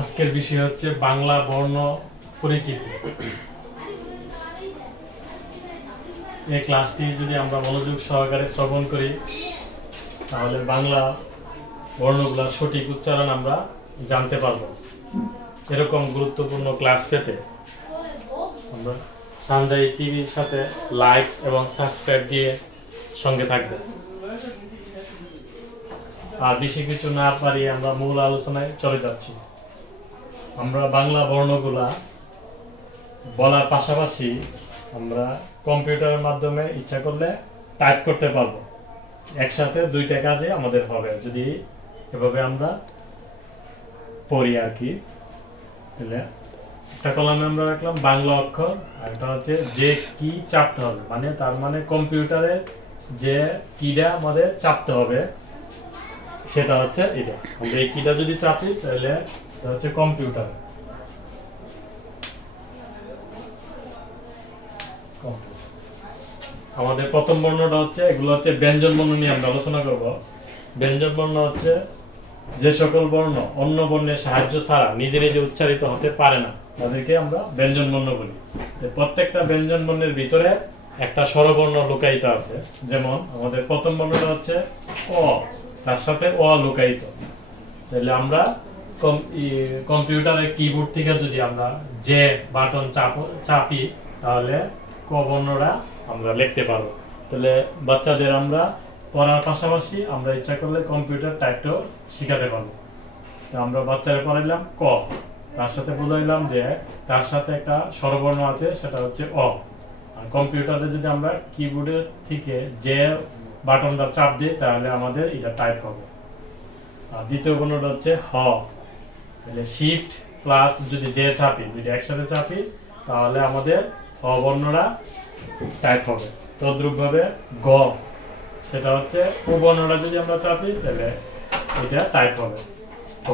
আজকের বিষয় হচ্ছে বাংলা বর্ণ পরিচিতি। এই ক্লাসটি যদি আমরা মনোযোগ সহকারে শ্রবণ করি, তাহলে বাংলা বর্ণগুলোর সঠিক উচ্চারণ আমরা জানতে পারব। এরকম গুরুত্বপূর্ণ ক্লাস পেতে আমরা সানজাই টিভির সাথে লাইক এবং সাবস্ক্রাইব দিয়ে সঙ্গে থাকবেন। আর বেশি কিছু না পারি আমরা মূল আলোচনায় চলে যাচ্ছি। আমরা বাংলা বর্ণগুলা বলার পাশাপাশি আমরা কম্পিউটারের মাধ্যমে ইচ্ছা করলে টাইপ করতে পারব। একসাথে দুইটা কাজে আমাদের হবে। যদি এভাবে আমরা পড়ি আর কি, তাহলে একটা কলামে আমরা রাখলাম বাংলা অক্ষর, আর একটা হচ্ছে যে কি চাপতে হবে। মানে তার মানে কম্পিউটারে যে কিটা আমাদের চাপতে হবে, সেটা হচ্ছে এটা। আমরা এই কিটা যদি চাপি, তাহলে এটা হচ্ছে কম্পিউটার। আমাদের প্রথম বর্ণটা হচ্ছে, এগুলো হচ্ছে ব্যঞ্জন বর্ণ নিয়ে আমরা আলোচনা করব। ব্যঞ্জন বর্ণ হচ্ছে যে সকল বর্ণ অন্য বর্ণের সাহায্য ছাড়া নিজে নিজে উচ্চারিত হতে পারে না। তাদেরকে আমরা ব্যঞ্জন বর্ণ বলি। প্রত্যেকটা ব্যঞ্জন বর্ণের ভিতরে একটা স্বরবর্ণ লুকায়িত আছে। যেমন আমাদের প্রথম বর্ণটা হচ্ছে অ, তার সাথে অ লুকায়িত। তাহলে আমরা কম্পিউটারের কিবোর্ড থেকে যদি আমরা যে বাটন চাপ, চাপি, তাহলে ক বর্ণটা আমরা লিখতে পারব। তাহলে বাচ্চাদের আমরা পড়ার পাশাপাশি আমরা ইচ্ছা করলে কম্পিউটার টাইপটাও শিখাতে পারব। তো আমরা বাচ্চারা পড়াইলাম ক। তার সাথে বুঝাইলাম যে তার সাথে একটা স্বরবর্ণ আছে, সেটা হচ্ছে অ। আর কম্পিউটারে যদি আমরা কিবোর্ডের থেকে যে বাটনটা চাপ দিই, তাহলে আমাদের এটা টাইপ হবে। আর দ্বিতীয় বর্ণটা হচ্ছে হ। তাহলে শিফট প্লাস যদি যে চাপি দুইটা একসাথে চাপি, তাহলে আমাদের হ বর্ণটা টাইপ হবে। তদ্রুপভাবে গ, সেটা হচ্ছে ও বর্ণটা যদি আমরা চাপি, তাহলে এটা টাইপ হবে। গ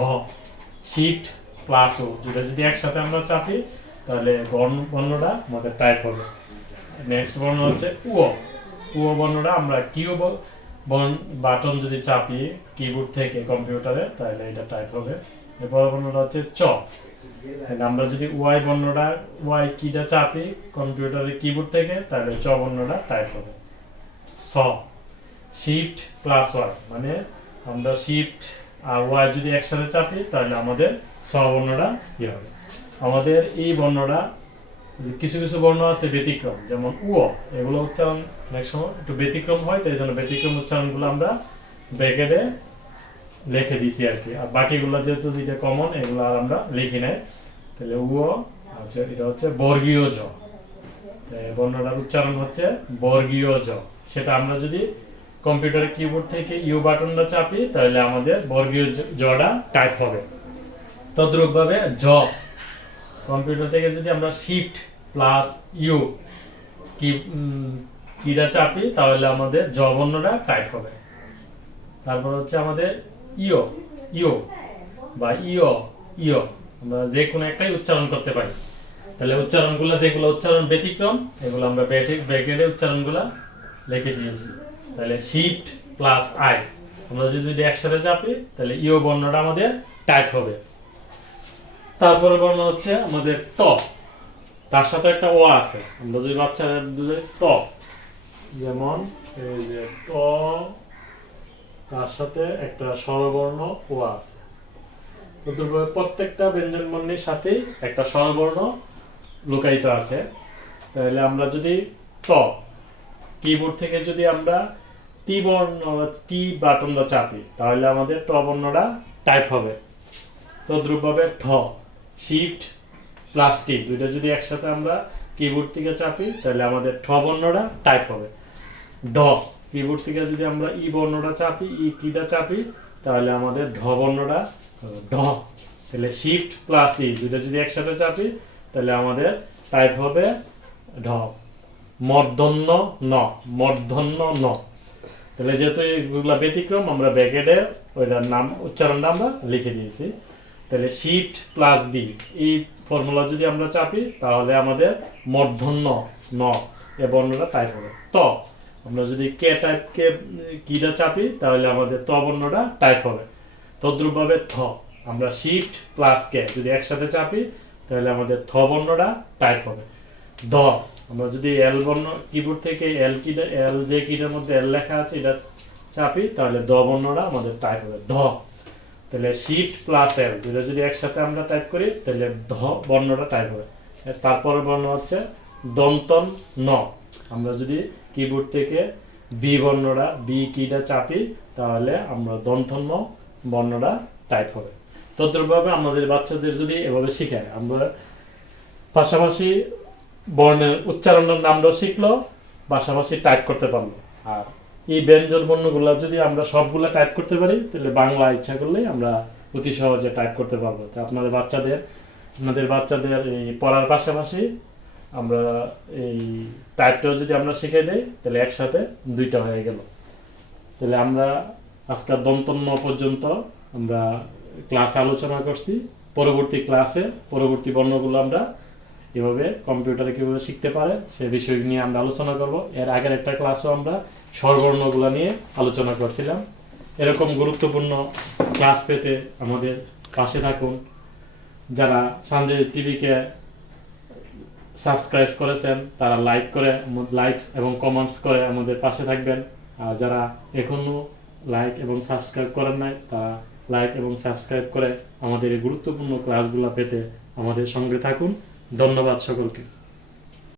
শিফট প্লাস ও দুটা যদি একসাথে আমরা চাপি, তাহলে বর্ণ বর্ণটা আমাদের টাইপ হবে। নেক্সট বর্ণ হচ্ছে উ উ বর্ণটা আমরা কিউ বর্ণ বাটন যদি চাপি কিবোর্ড থেকে কম্পিউটারে তাহলে এটা টাইপ হবে। এরপর বর্ণটা হচ্ছে চ। তাহলে আমরা যদি ওয়াই বর্ণটা ওয়াই কিটা চাপি কম্পিউটারের কিবোর্ড থেকে, তাহলে চ বর্ণটা টাইপ হবে। স শিফট প্লাস ওয়াই মানে আমরা শিফট আর ওয়াই যদি একসাথে চাপি, তাহলে আমাদের স বর্ণটা কি হবে? আমাদের এই বর্ণটা কিছু কিছু বর্ণ আছে ব্যতিক্রম, যেমন উ, এগুলো উচ্চারণ অনেক সময় একটু ব্যতিক্রম হয় তাই জন্য ব্যতিক্রম উচ্চারণগুলো আমরা ব্র্যাকেটে লিখে দিছি আর কি। আর বাকিগুলো যেহেতু যেটা কমন এগুলো আর আমরা লিখি নাই। তাহলে উ আচ্ছা এটা হচ্ছে বর্গীয় জ। বর্ণটার উচ্চারণ হচ্ছে বর্গীয় জ। সেটা আমরা যদি কম্পিউটারের কিবোর্ড থেকে ইউ বাটনটা চাপি, তাহলে আমাদের বর্গীয় জটা টাইপ হবে। তদ্রূপভাবে জ। কম্পিউটার থেকে যদি আমরা শিফট প্লাস ইউ কি কিটা চাপি, তাহলে আমাদের জ বর্ণটা টাইপ হবে। তারপর হচ্ছে আমাদের ইও ইও বা ইও ইও আমরা যে কোনো একটাই উচ্চারণ করতে পারি। তাহলে উচ্চারণগুলো যেগুলো উচ্চারণ ব্যতিক্রম, এগুলো আমরা ব্র্যাকেটে উচ্চারণগুলো লিখে দিয়েছি। তাহলে শিফট প্লাস আই আমরা যদি একসাথে চাপি, তাহলে ইও বর্ণটা আমাদের টাইপ হবে। তারপরে বর্ণ হচ্ছে আমাদের ট, তার সাথে একটা ও আছে। আমরা যদি বাচ্চারা ট, যেমন এই যে ট তার সাথে একটা স্বরবর্ণ ও আছে। প্রত্যেকটা ব্যঞ্জন বর্ণের সাথে একটা স্বরবর্ণ লুকায়িত আছে। তাহলে আমরা যদি ট, কিবোর্ড থেকে যদি আমরা টি বর্ণ, টি বাটনটা চাপি, তাহলে আমাদের ট বর্ণটা টাইপ হবে। তদ্রুপভাবে ঠ, শিফট প্লাস টি, দুইটা যদি একসাথে আমরা কিবোর্ড থেকে চাপি, তাহলে আমাদের ঠ বর্ণটা টাইপ হবে। ড কিবোর্ড থেকে যদি আমরা ই বর্ণটা চাপি ই কিটা চাপি, তাহলে আমাদের ঢ বর্ণটা, ঢ, তাহলে শিফট প্লাস ই দুইটা যদি একসাথে চাপি, তাহলে আমাদের টাইপ হবে ঢ। মর্ধন্য ন মর্ধন্য ন। তাহলে যেহেতু এগুলা ব্যতিক্রম, আমরা ব্যাকেটে ওইটার নাম উচ্চারণটা আমরা লিখে দিয়েছি। তাহলে শিফট প্লাস বি এই ফর্মুলা যদি আমরা চাপি, তাহলে আমাদের মর্ধন্য ন এ বর্ণটা টাইপ হবে। ত আমরা যদি কে টাইপকে কিটা চাপি, তাহলে আমাদের ত বর্ণটা টাইপ হবে। তদ্রুপভাবে থ। আমরা শিফট প্লাস কে যদি একসাথে চাপি, তাহলে আমাদের থ বর্ণটা টাইপ হবে। দ, আমরা যদি এল বর্ণ কিবোর্ড থেকে এল কি এল যে কিটার মধ্যে এল লেখা আছে, এটা চাপি, তাহলে দ বর্ণটা আমাদের টাইপ হবে। ধ তাহলে শিফট প্লাস এল দুটো যদি একসাথে আমরা টাইপ করি, তাহলে ধ বর্ণটা টাইপ হবে। তারপরের বর্ণ হচ্ছে দন্তন ন। আমরা যদি কিবোর্ড থেকে বি বর্ণটা বি কিটা চাপি, তাহলে আমরা দন্তন ন বর্ণটা টাইপ হবে। তদ্রুপভাবে আমাদের বাচ্চাদের যদি এভাবে শিখায়, আমরা পাশাপাশি বর্ণের উচ্চারণের নামটাও শিখলো, পাশাপাশি টাইপ করতে পারল। আর এই ব্যঞ্জন বর্ণগুলো যদি আমরা সবগুলো টাইপ করতে পারি, তাহলে বাংলা ইচ্ছা করলেই আমরা অতি সহজে টাইপ করতে পারব। তো আপনাদের বাচ্চাদের আপনাদের বাচ্চাদের এই পড়ার পাশাপাশি আমরা এই টাইপটাও যদি আমরা শিখে দেই, তাহলে একসাথে দুইটা হয়ে গেল। তাহলে আমরা আজকের দন্তন্য পর্যন্ত আমরা ক্লাস আলোচনা করছি। পরবর্তী ক্লাসে পরবর্তী বর্ণগুলো আমরা এভাবে কম্পিউটারে কীভাবে শিখতে পারে সে বিষয় নিয়ে আমরা আলোচনা করব। এর আগের একটা ক্লাসও আমরা স্বরবর্ণগুলো নিয়ে আলোচনা করছিলাম। এরকম গুরুত্বপূর্ণ ক্লাস পেতে আমাদের পাশে থাকুন। যারা সঞ্জয় টিভিকে সাবস্ক্রাইব করেছেন, তারা লাইক করে লাইক এবং কমেন্টস করে আমাদের পাশে থাকবেন। আর যারা এখনও লাইক এবং সাবস্ক্রাইব করেন নাই, তারা লাইক এবং সাবস্ক্রাইব করে আমাদের এই গুরুত্বপূর্ণ ক্লাসগুলো পেতে আমাদের সঙ্গে থাকুন। ধন্যবাদ সকলকে।